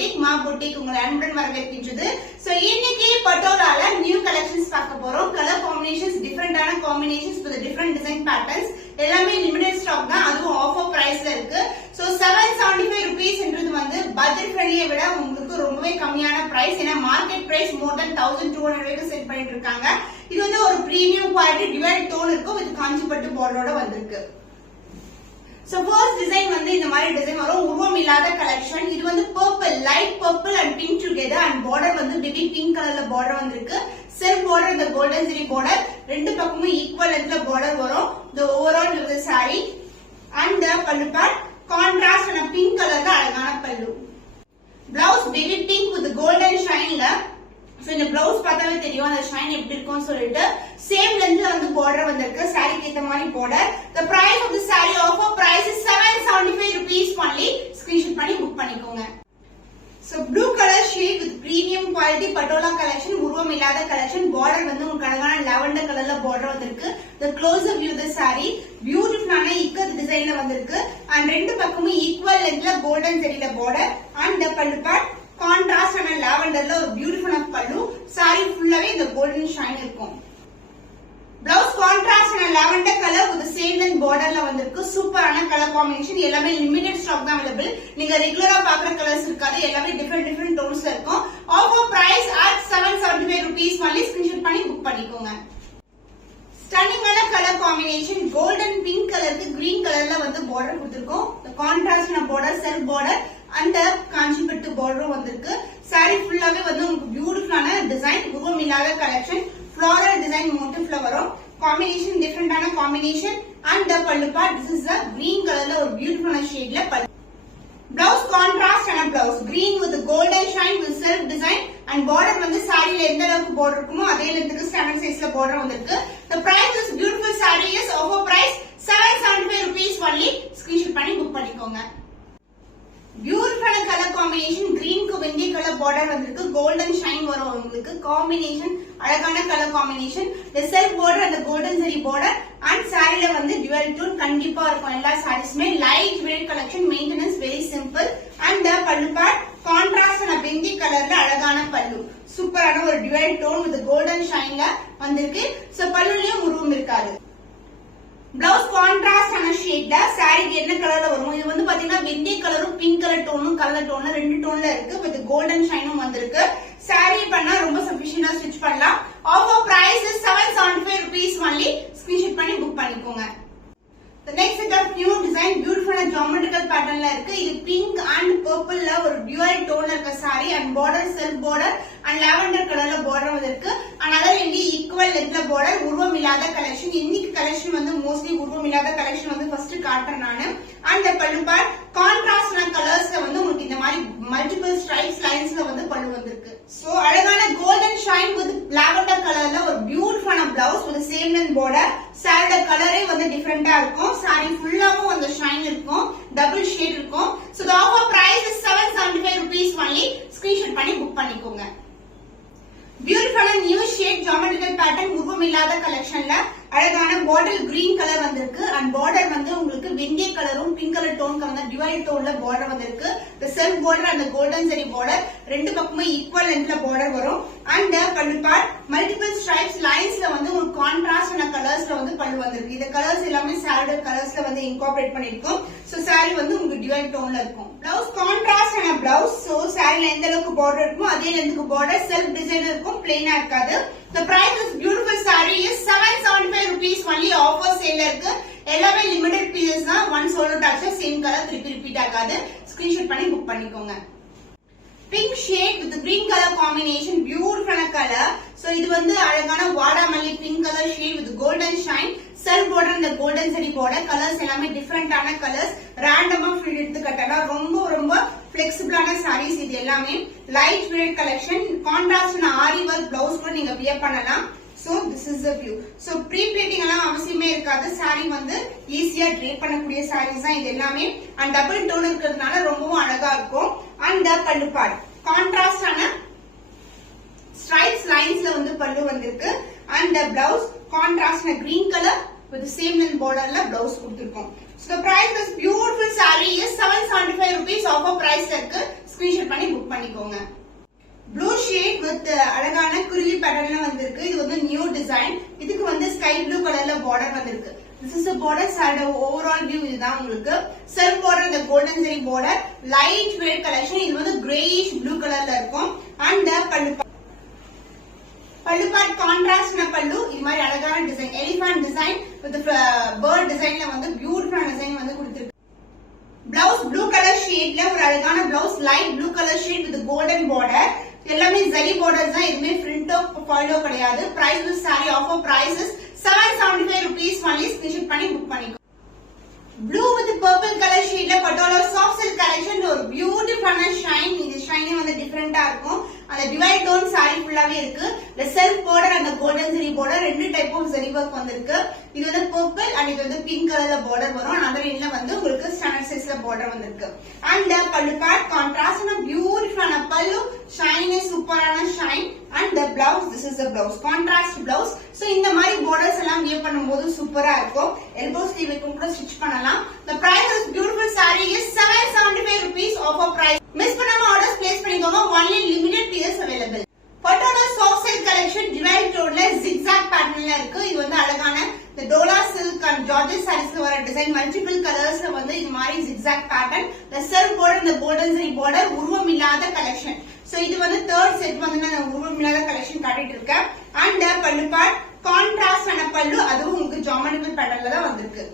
boutique மா boutique உங்களை அன்புடன் வரவேற்கின்றது. சோ இன்னைக்கு பட்டோலால நியூ கலெக்ஷன்ஸ் பார்க்க போறோம். கலர் காம்பினேஷன்ஸ் டிஃபரெண்டான combinations with different design patterns எல்லாமே லிமிடெட் ஸ்டாக் தான், அதுவும் ஆஃபர் பிரைஸ்ல இருக்கு. சோ 775 rupees என்றது வந்து பட்ஜெட் ஃப்ரெண்ட்லியை விட உங்களுக்கு ரொம்பவே கம்மியான பிரைஸ். ஏன்னா மார்க்கெட் பிரைஸ் மோர் தென் 1200 வரைக்கும் செட் பண்ணிட்டு இருக்காங்க. இது வந்து ஒரு பிரீமியம் குவாலிட்டி டிவைட் டோன் இருக்கும் வித் காஞ்சிபட்டு பார்டரோட வந்திருக்கு. சோ ஃபர்ஸ்ட் டிசைன் வந்து இந்த மாதிரி டிசைன் வரும், உருவம் இல்லாத கலெக்ஷன். இது வந்து purple, light purple and pink together and border வந்து பேபி பிங்க் கலர்ல பார்டர் வந்திருக்கு. செல்ஃப் பார்டர் இந்த கோல்டன் ஜரி பார்டர், ரெண்டு பக்கமும் ஈக்குவல் லென்த்ல பார்டர் வரும். the overall with the saree and the pallu part contrast and pink color la alagana pallu. Blouse baby pink with the golden shine la. So இந்த blouse பார்த்தாலே தெரியும் அந்த shine எப்படி இருக்கும்னு சொல்லிட்டு சேம் லென்த்ல வந்து border வந்திருக்கு. saree ஏத்த மாதிரி border. The price of the saree offer price is 775 rupees only. Screenshot பண்ணி book பண்ணிக்கோங்க. So blue color shade with premium quality patola collection, உருவம் இல்லாத collection. border வந்து உங்களுக்கு அழகான lavender கலர்ல border வந்திருக்கு. The closer view the saree beautiful ஆன இக்கத் டிசைன்ல வந்திருக்கு and ரெண்டு பக்கமும் equal lengthல golden ஜரியில border and the pallu part contrast ஆன lavenderல ஒரு beautiful ஆன pallu. saree ஃபுல்லாவே இந்த golden shine இருக்கும். Blouse contrast and lavender color with the same length borderல வந்திருக்கு. சூப்பரான கலர் காம்பினேஷன், எல்லாமே லிமிடெட் ஸ்டாக் தான் அவைலபிள். நீங்க ரெகுலரா பாக்குற கலர்ஸ் இருக்காது, எல்லாமே டிஃபரெண்ட் டோன்ஸ்ல இருக்கும். Offer price at 775 rupees only. Screenshot பண்ணி புக் பண்ணிக்கோங்க. ஸ்டன்னிங்கான கலர் காம்பினேஷன், கோல்டன் பிங்க் கலருக்கு கிரீன் கலர்ல வந்து border கொடுத்திருக்கோம். கான்ட்ராஸ்டான border, செல்ஃப் border and காஞ்சிபட்டு border வந்திருக்கு. saree ஃபுல்லாவே வந்து உங்களுக்கு பியூட்டிஃபுல்லான டிசைன், உருவம் இல்லாத கலெக்ஷன். floral design motifல வரும். combination different ஆன combination and the pallu part this is a green colorல ஒரு beautiful shade ல pallu. blouse contrast and blouse green with the golden shine with self design and border வந்து சாரியில எந்த அளவுக்கு border இருக்குமோ அதே லென்த்துக்கு standard சைஸ்ல border வந்திருக்கு. the price is beautiful saree is offer price 775 rupees only. screenshot பண்ணி book பண்ணிக்கோங்க. பியூட்டிஃபுல்லான கலர் காம்பினேஷன், கிரீனுக்கு வெந்தய கலர் பார்டர் வந்திருக்கு. கோல்டன் ஷைன் வரும் உங்களுக்கு. காம்பினேஷன் அழகான colour combination. the self border and the golden zari border and சாரில வந்து dual tone கண்டிப்பா இருக்கும் எல்லா சாரீஸ்மே. Light weight collection, maintenance very simple and the pallu part contrast ஆன வெந்தய கலர்ல அழகான பல்லு. சூப்பரான ஒரு dual tone with golden shineல வந்திருக்கு. சோ பல்லுலயும் உருவம் இருக்காது. blouse contrast ஆன ஷேட்ல saree என்ன கலர்ல வரும், இது வந்து பாத்தீங்கன்னா வெந்தய கலரும் பிங்க் கலர் டோனும் கலர் டோனும் ரெண்டு டோன்ல இருக்கு. வித் கோல்டன் ஷைனும் வந்திருக்கு. saree பண்ணா ரொம்ப சஃபிஷியன்ட்டா ஸ்டிட்ச் பண்ணலாம். Offer price is 775 rupees only. Screenshot பண்ணி புக் பண்ணிக்கோங்க. The next set of new design beautiful geometrical patternல இருக்கு. இது pink and purple ல ஒரு dual tone இருக்க saree and border self border and lavender கலர்ல border வந்திருக்கு. another இங்க equal lengthல border. உருவம் இல்லாத கலெக்ஷன். இன்னைக்கு கலெக்ஷன் வந்து மோஸ்ட்லி உருவம் இல்லாத கலெக்ஷன் வந்து ஃபர்ஸ்ட் காட்டுறேன் நானு. and the pallu part contrast கலர்ஸ்ல வந்து உங்களுக்கு இந்த மாதிரி multiple stripes linesல வந்து பல்லு வந்திருக்கு. சோ அழகான golden shine with lavender கலர்ல ஒரு பியூட்டிஃபுல்லான blouse with same length border. சாரியோட கலரே வந்து டிஃபரெண்டா இருக்கும். saree ஃபுல்லாவும் அந்த ஷைன் இருக்கும், டபுள் ஷேட் இருக்கும். So the offer price is 775 rupees only. Screenshot பண்ணி புக் பண்ணிக்கோங்க. பியூட்டிஃபுல்லான நியூ ஷேட் ஜியோமெட்ரிக்கல் பேட்டர்ன், உருவம் இல்லாத கலெக்ஷன்ல அழகான பாட்டில் கிரீன் கலர் வந்திருக்கு. அண்ட் பார்டர் வந்து உங்களுக்கு வெந்தய கலரும் பிங்க் கலர் டோன் கலந்த டிவைட் டோன்ல பார்டர் வந்திருக்கு. the self border and the golden zari border ரெண்டு பக்கமும் ஈக்குவல் லென்த்ல பார்டர் வரும். and pallu part multiple stripes linesல வந்து ஒரு கான்ட்ராஸ்ட் ஆன கலர்ஸ்ல வந்து பல்லு வந்திருக்கு. இந்த கலர்ஸ் எல்லாமே சாரியோட கலர்ஸ்ல வந்து இன்கார்பரேட் பண்ணிருக்கோம். சோ saree வந்து உங்களுக்கு டிவைட் டோன்ல இருக்கும். blouse contrast ஆன blouse. சோ சாரில எந்த அளவுக்கு பார்டர் இருக்குமோ அதே லென்த்துக்கு பார்டர். செல்ஃப் டிசைன் இருக்கும், பிளைனா இருக்காது. the price is beautiful saree is 775 rupees only. offer sale இருக்கு. எல்லாமே லிமிடெட் பீசஸ் தான். ஒன் சோல்ட் அவுட் ஆச்சு. சேம் கலர் திருப்பி ரிப்பீட் ஆகாது. ஸ்கிரீன்ஷாட் பண்ணி புக் பண்ணிக்கோங்க. pink shade with the green color combination, beautiful color. so இது வந்து அழகான வாடாமல்லி pink color shade with golden shine, self border and the golden zari border. colors எல்லாமே டிஃபரெண்ட் ஆன கலர்ஸ். ரேண்டமா ஃபீல் எடுத்து கட்டனா ரொம்ப ஃபிளெக்சிபிளான sarees. இது எல்லாமே லைட் வெயிட் கலெக்ஷன். கான்ட்ராஸ்ட் ஆரி வர்க் பிளவுஸ் கூட நீங்க வியர் பண்ணலாம். so this is the view. so pre plating எல்லாம் அவசியமே இருக்காது. saree வந்து ஈஸியா ட்ரேப் பண்ணக்கூடிய sarees தான் இது எல்லாமே. and டபுள் டோன் இருக்கிறதுனால ரொம்பவும் அழகா இருக்கும். and the pallu part contrast ஆன stripes linesல வந்து பல்லு வந்திருக்கு. and the blouse contrast na green color with the same length border la blouse கொடுத்திருக்கோம். so the price is beautiful saree is 775 rupees. offer price இருக்கு. ஸ்கிரீன்ஷாட் பண்ணி book பண்ணிக்கோங்க. Blue shade with அழகான குருவி பேட்டர்ன்ல வந்திருக்கு. இது வந்து நியூ டிசைன். இதுக்கு வந்து ஸ்கை ப்ளூ கலர்ல பார்டர் வந்திருக்கு. This is the border side overall view. இதுதான் உங்களுக்கு self border, the golden zari border, light weight collection. இது வந்து grayish blue கலர்ல இருக்கும். And பல்லு பார்ட் கான்ட்ராஸ்ட்ன பல்லு. இது மாதிரி அழகான design, elephant design with bird டிசைன்ல வந்து பியூட்டிஃபுல் டிசைன் வந்து கொடுத்திருக்கு. பிளவுஸ் ப்ளூ கலர் ஷேட்ல ஒரு அழகான blouse, light blue colour shade with golden border. எல்லாமே ஜரி பார்டர்ஸ் தான், எதுவுமே பிரிண்ட் ஃபாலோ கிடையாது. Price with sari offer prices 775 rupees only. Screenshot பண்ணி புக் பண்ணிக்கோ. ப்ளூ வித் பர்பிள் கலர் ஷேட்ல பட்டோலா சாஃப்ட் சில்க் கலெக்ஷன் ஒரு பியூட்டிஃபுல்லான ஷைன். இது ஷைனே வந்து டிஃபரெண்டா இருக்கும். அந்த டிவைட் டோன் சாரி ஃபுல்லாவே இருக்கு. இந்த செல்ஃப் பார்டர் அந்த கோல்டன் ஜரி பார்டர் ரெண்டு டைப் ஆஃப் ஜரி ஒர்க் வந்திருக்கு. இது வந்து பர்பிள் அண்ட் இது வந்து பிங்க் கலர்ல பார்டர் வரும். அந்த லைன்ல வந்து உங்களுக்கு ஸ்டாண்டர்ட் சைஸ்ல பார்டர் வந்திருக்கு. அண்ட் பல்லு பார்ட் கான்ட்ராஸ்டான பியூட்டிஃபுல்லான பல்லு, ஷைனே சூப்பரான shine. And the blouse, this is the blouse, contrast blouse. So இந்த மாதிரி borders எல்லாம் wear பண்ணும்போது சூப்பரா இருக்கும். elbow sleeve கூட ஸ்டிட்ச் பண்ணலாம். The price of this beautiful saree is 775 rupees offer price. Miss பண்ணாம ஆர்டர்ஸ் பிளேஸ் பண்ணிக்கோங்க. only limited pieces available. Patola soft silk collection divide டோன்ல zigzag பேட்டர்ன்ல இருக்கு. இது வந்து அழகான the Dola silk and georgette சாரீஸ்ல வர டிசைன், மல்டிபிள் கலர்ஸ்ல வந்து இது மாதிரி zigzag pattern. the self border, the golden zari border, உருவம் இல்லாத கலெக்ஷன். சோ இது வந்து தேர்ட் செட் வந்து நான் உருவம் இல்லாத கலெக்ஷன் காட்டிட்டு இருக்கேன். அண்ட் பல்லு பார்ட் கான்ட்ராஸ்ட் ஆன பல்லு, அதுவும் உங்களுக்கு ஜாமெட்ரிக்கல் பேட்டர்ன்ல தான் வந்திருக்கு.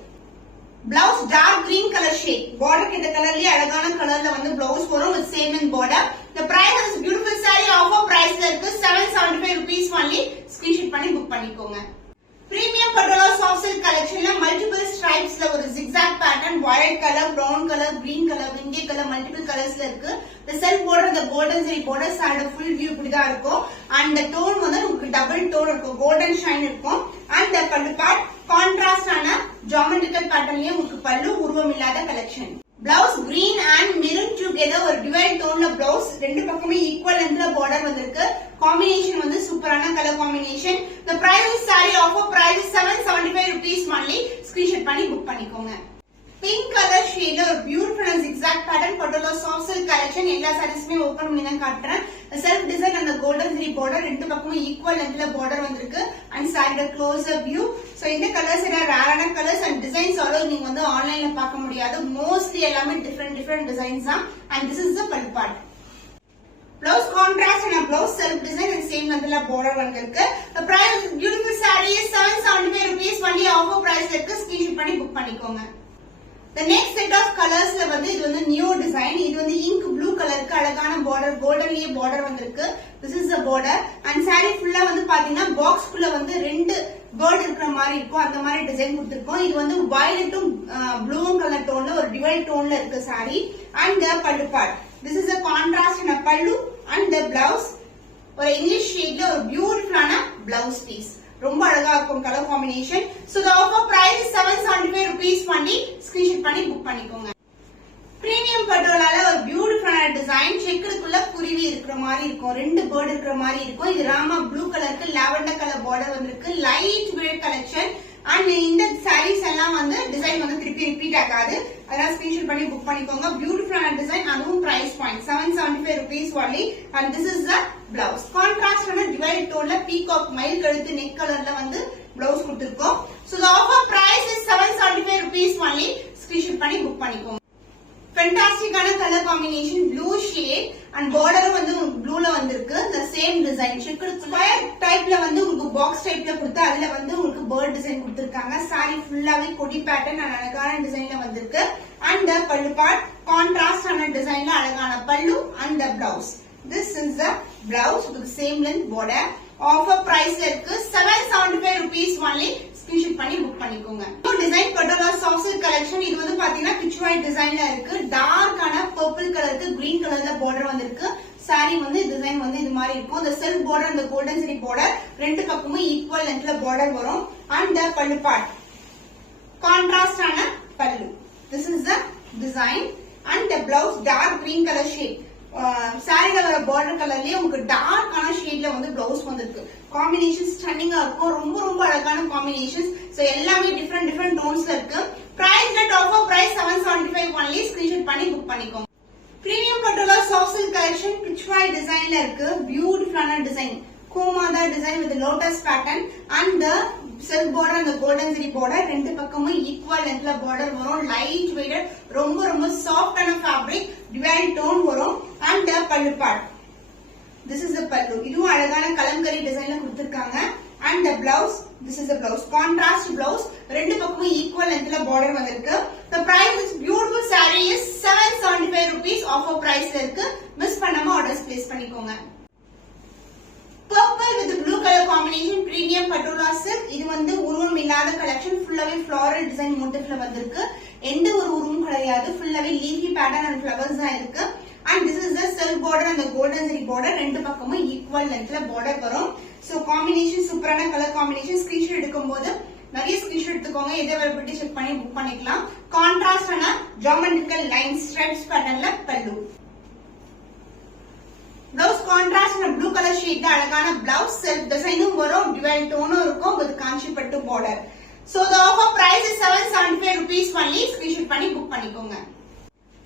Blouse dark green colour shade, border கிட்ட கலர்லயே அழகான கலர்ல வந்து பிளவுஸ் வரும் with same in border. The price is beautiful saree offer priceல இருக்கு 775 rupees only. ஸ்கிரீன்ஷாட் பண்ணி புக் பண்ணிக்கோங்க. பிரீமியம் பட்டோலா சாஃப்ட் சில்க் கலெக்ஷன்ல மல்டிபிள் ஸ்ட்ரைப்ஸ்ல ஒரு zigzag pattern, violet colour, brown colour, green colour, விங்கே கலர், மல்டிபிள் கலர்ஸ்ல இருக்கு. the self border, the golden zari border side full view இப்படிதான் இருக்கும். and the tone வந்து உங்களுக்கு டபுள் டோன் இருக்கும், கோல்டன் ஷைன் இருக்கும். and the பல்லு பார்ட் கான்ட்ராஸ்ட் ஆன ஜியோமெட்ரிக்கல் பேட்டர்ன்லயே உங்களுக்கு பல்லு, உருவம் இல்லாத collection. Blouse green and maroon together ஒரு டிவைட் டோன்ல பிளவுஸ், ரெண்டு பக்கமே ஈக்குவல் லென்த்ல பார்டர் வந்திருக்கு. காம்பினேஷன் வந்து சூப்பரான colour combination. the price is saree offer price is 775 rupees only. Screenshot பண்ணி புக் பண்ணிக்கோங்க. பிங்க் கலர் ஷேட்ல ஒரு beautiful zigzag pattern patola soft silk collection. எல்லா சாரீஸ்மே ஓபன் பண்ணி தான் காட்டுறேன். செல்ஃப் டிசைன் அந்த கோல்டன் ஜரி பார்டர், ரெண்டு பக்கமும் ஈக்குவல் லென்த்ல பார்டர் வந்திருக்கு. அண்ட் சாரியோட க்ளோஸர் வியூ. சோ இந்த கலர்ஸ் எல்லாம் ரேரான கலர்ஸ் அண்ட் டிசைன்ஸ் ஆல்சோ நீங்க வந்து ஆன்லைன்ல பார்க்க முடியாது. மோஸ்ட்லி எல்லாமே டிஃபரெண்ட் டிசைன்ஸ் தான். அண்ட் திஸ் இஸ் தி பல்லு part. Blouse contrast and a blouse self design and same லென்த்ல border வந்திருக்கு. The price of beautiful saree is 775 rupees only. offer price இருக்கு. ஸ்கிரீன்ஷாட் பண்ணி புக் பண்ணிக்கோங்க. The next set of colorsல வந்து இது வந்து new design. இது வந்து இங்க் ப்ளூ கலருக்கு அழகான பார்டர், கோல்டன்லயே பார்டர் வந்திருக்கு. This is the border and saree ஃபுல்லா வந்து பாத்தீங்கன்னா பாக்ஸ் குள்ள வந்து ரெண்டு பேர்ட் இருக்கிற மாதிரி இருக்கும். அந்த மாதிரி டிசைன் கொடுத்திருக்கோம். இது வந்து வயலட்டும் ப்ளூவும் கலர் டோன்ல ஒரு டிவைட் டோன்ல இருக்கு saree. and the பல்லு part. This is a contrast in a pallu and the blouse. ஒரு இங்கிலீஷ் ஷேட்ல ஒரு பியூட்டிஃபுல்லான பிளவுஸ் பீஸ், ரொம்ப அழகா இருக்கும் colour combination. So the offer price is 775 rupees only. Screenshot பண்ணி புக் பண்ணிக்கோங்க. பிரீமியம் பட்டோலால ஒரு பியூட்டிஃபுல்லான டிசைன், செக்குடுக்குள்ள குருவி இருக்கிற மாதிரி இருக்கும், ரெண்டு பேர்ட் இருக்கிற மாதிரி இருக்கும். இது ராமா ப்ளூ கலருக்கு லாவெண்டர் கலர் பார்டர் வந்திருக்கு. Light weight collection. அண்ட் இந்த சாரீஸ் எல்லாம் வந்து டிசைன் வந்து திருப்பி ரிப்பீட் ஆகாது. அதனால ஸ்கிரீன்ஷாட் பண்ணி புக் பண்ணிக்கோங்க. பியூட்டிஃபுல்லான டிசைன், அதுவும் price point 775 rupees only. and this is the blouse. Contrast வந்து டிவைட் டோன்ல பீகாக் மயில் கழுத்து நெக் கலர்ல வந்து பிளவுஸ் கொடுத்திருக்கோம். so the offer price is 775 rupees only. Screenshot பண்ணி புக் பண்ணிக்கோங்க. ஃபேண்டாஸ்டிக்கான colour combination, blue shade and பார்டரும் வந்து உங்களுக்கு ப்ளூல வந்திருக்கு. the same design checked square டைப்ல வந்து உங்களுக்கு பாக்ஸ் டைப்ல கொடுத்து அதுல வந்து உங்களுக்கு பேர்ட் டிசைன் கொடுத்திருக்காங்க. சாரி ஃபுல்லாவே கொடி பேட்டர்ன் அழகான டிசைன்ல வந்திருக்கு. and the பல்லு பார்ட் கான்ட்ராஸ்ட் ஆன டிசைன்ல அழகான பல்லு and the blouse. this is the blouse with the same length border. offer price இருக்கு 775 rupees only. ஸ்கிரீன்ஷாட் பண்ணி புக் பண்ணிக்கோங்க. Design patola soft silk collection. இது வந்து பாத்தீங்கன்னா பிச் ஒயிட் டிசைன்ல இருக்கு. டார்க்கான பர்பிள் கலருக்கு கிரீன் கலர்ல பார்டர் வந்திருக்கு. சாரி வந்து டிசைன் வந்து இது மாதிரி இருக்கும். இந்த செல்ஃப் பார்டர், இந்த கோல்டன் ஜரி பார்டர், ரெண்டு பக்கமும் ஈக்குவல் லென்த்ல பார்டர் வரும். and the பல்லு பார்ட் கான்ட்ராஸ்ட் ஆன பல்லு. this is the design and the blouse dark green color shade. சாரில வர பார்டர் கலர்லயே உங்களுக்கு டார்க்கான ஷேட்ல வந்து பிளவுஸ் வந்திருக்கு. காம்பினேஷன் ஸ்டன்னிங்கா இருக்கும். ரொம்ப ரொம்ப அழகான காம்பினேஷன்ஸ். சோ எல்லாமே டிஃபரெண்ட் டோன்ஸ்ல இருக்கு. Price net offer price 775 only. Screenshot பண்ணி புக் பண்ணிக்கோங்க. Premium patola soft silk collection pitchwide design la irukku. Beautiful design. Komada design with the lotus pattern and the silk border and the golden zari border. ரெண்டு பக்கமும் equal length la border வரும். Light weighted. ரொம்ப soft ஆன fabric. Dual tone வரும். And the pallu part. This is the pallu. இதுவும் அழகான கலம்கரி டிசைன்ல கொடுத்திருக்காங்க. And the blouse, this is the blouse, contrast blouse. ரெண்டு பக்கமும் equal lengthல border வந்திருக்கு. The price is beautiful saree is 775 rupees offer price ல இருக்கு. மிஸ் பண்ணாம orders place பண்ணிக்கோங்க. Purple with the blue color combination premium patola silk. இது வந்து உருவம் இல்லாத கலெக்ஷன் ஃபுல்லாவே floral design motifல வந்திருக்கு. எந்த ஒரு உருவமும் கிடையாது. ஃபுல்லாவே leafy pattern and flowers தான் இருக்கு. And this is the silk border and the golden zari border. ரெண்டு பக்கமும் equal lengthல border வரும். So combination சூப்பரான கலர் காம்பினேஷன். ஸ்கிரீன்ஷாட் எடுக்கும்போது நிறைய ஸ்கிரீன்ஷாட் எடுத்துக்கோங்க. எதை availability செக் பண்ணி புக் பண்ணிக்கலாம். கான்ட்ராஸ்ட் ஆன ஜியோமெட்ரிக்கல் லைன் ஸ்ட்ரைப்ஸ் பேட்டர்ன்ல பல்லு. Blouse contrast and blue color shade அழகான blouse self design-உம் வரும். dual tone-உம் இருக்கும் with காஞ்சி பட்டு border. So the offer price is 775 rupees only. Screenshot பண்ணி புக் பண்ணிக்கோங்க.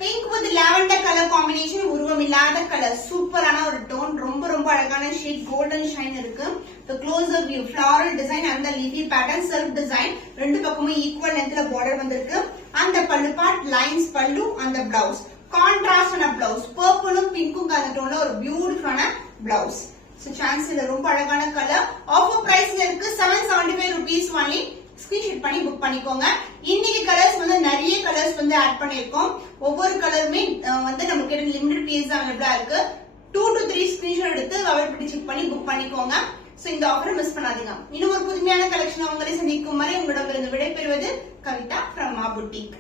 Pink with lavender color combination உருவம் இல்லாத கலர் சூப்பரான ஒரு டோன் ரொம்ப அழகான ஷேட் கோல்டன் ஷைன் இருக்கு. The closer view floral design and the leafy pattern self design ரெண்டு பக்கமும் equal lengthல border வந்திருக்கு. And the pallu part lines pallu and the blouse contrast ஆன blouse purple-உம் pink-உம் கலந்த டோன்ல ஒரு பியூட்டிஃபுல்லான blouse. So chance இல்ல ரொம்ப அழகான கலர். Offer price ல இருக்கு 775 rupees only. ஸ்கிரீன்ஷாட் பண்ணி புக் பண்ணிக்கோங்க. இன்னைக்கு கலர்ஸ் வந்து நிறைய கலர்ஸ் வந்து ஆட் பண்ணிருக்கோம். ஒவ்வொரு கலருமே வந்து நமக்கு லிமிடெட் பீஸ் அவைலபிளா இருக்கு. 2 to 3 ஸ்கிரீன்ஷாட் எடுத்து அவைலபிலிட்டி செக் பண்ணி புக் பண்ணிக்கோங்க. சோ இந்த ஆஃபரை மிஸ் பண்ணாதீங்க. இன்னும் ஒரு புதுமையான கலெக்ஷன் உங்களை சந்திக்கும் வரை உங்களிடமிருந்து விடைபெறுவது கவிதா from our boutique.